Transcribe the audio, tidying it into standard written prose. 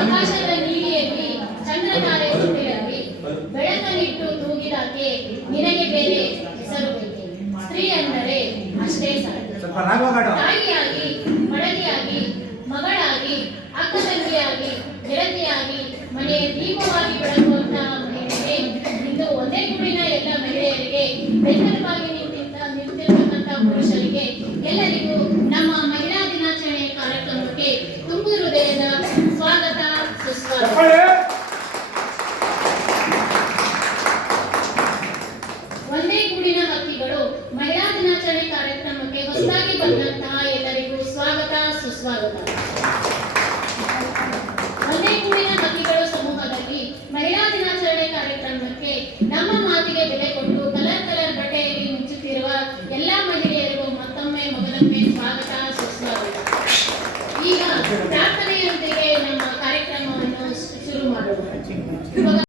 ಆಕಾಶದ ನೀಲಿಯಲ್ಲಿ ಚಂದ್ರತಾರೆ ಜೊತೆಯಲ್ಲಿ ಬೆಳಕನ್ನಿಟ್ಟು ತೂಗಿದಾಕೆ ನಿನಗೆ ಬೇರೆ ಹೆಸರು ಬೇಕೆ. ಸ್ತ್ರೀ ಅಂದರೆ ಅಷ್ಟೇ ಸಾಕು. ತಾಯಿಯಾಗಿ, ಮಡದಿಯಾಗಿ, ಮಗಳಾಗಿ, ಅಕ್ಕ ತಂಗಿಯಾಗಿ, ಗೆಳತಿಯಾಗಿ, ಮನೆಯ ದೀಪವಾಗಿ ಬೆಳಗುವಂತಹ ಮಹಿಳೆಗೆ ಇಂದು ಒಂದೇ ಗೂಡಿನ ಎಲ್ಲ ಮಹಿಳೆಯರಿಗೆ ಬೆನ್ನೆಲುಬಾಗಿ ನಿಂತಿರತಕ್ಕಂತಹ ಪುರುಷರಿಗೆ ಎಲ್ಲರಿಗೂ ನಮ್ಮ ಮಹಿಳಾ ದಿನಾಚರಣೆ ಕಾರ್ಯಕ್ರಮಕ್ಕೆ ತುಂಬು ಹೃದಯದ ಸ್ವಾಗತ, ಸುಸ್ವಾಗತ. ಒಂದೇ ಗೂಡಿನ ಹಕ್ಕಿಗಳು ಮಹಿಳಾ ದಿನಾಚರಣೆ ಕಾರ್ಯಕ್ರಮಕ್ಕೆ ಹೊಸದಾಗಿ ಬಂದಂತಹ ಎಲ್ಲರಿಗೂ ಸ್ವಾಗತ, ಸುಸ್ವಾಗತ. ಒಂದೇ ಗೂಡಿನ ಹಕ್ಕಿಗಳು ಸಮೂಹದಲ್ಲಿ ಮಹಿಳಾ ದಿನಾಚರಣೆ ಕಾರ್ಯಕ್ರಮಕ್ಕೆ ನಮ್ಮ ಮಾತಿಗೆ ಬೆಲೆ ಕೊಟ್ಟು ಕಲರ್ ಬಟ್ಟೆಯಲ್ಲಿ ಮುಚ್ಚುತ್ತಿರುವ ಎಲ್ಲಾ ಮಹಿಳೆಯರಿಗೂ ಮತ್ತೊಮ್ಮೆ ಮೊದಲೊಮ್ಮೆ ಸ್ವಾಗತ, ಸುಸ್ವಾಗತ. ಈಗ ಪ್ರಾರ್ಥನೆಯೊಂದಿಗೆ ನಮ್ಮ ಕಾರ್ಯಕ್ರಮವನ್ನು ಶುರು ಮಾಡೋಣ.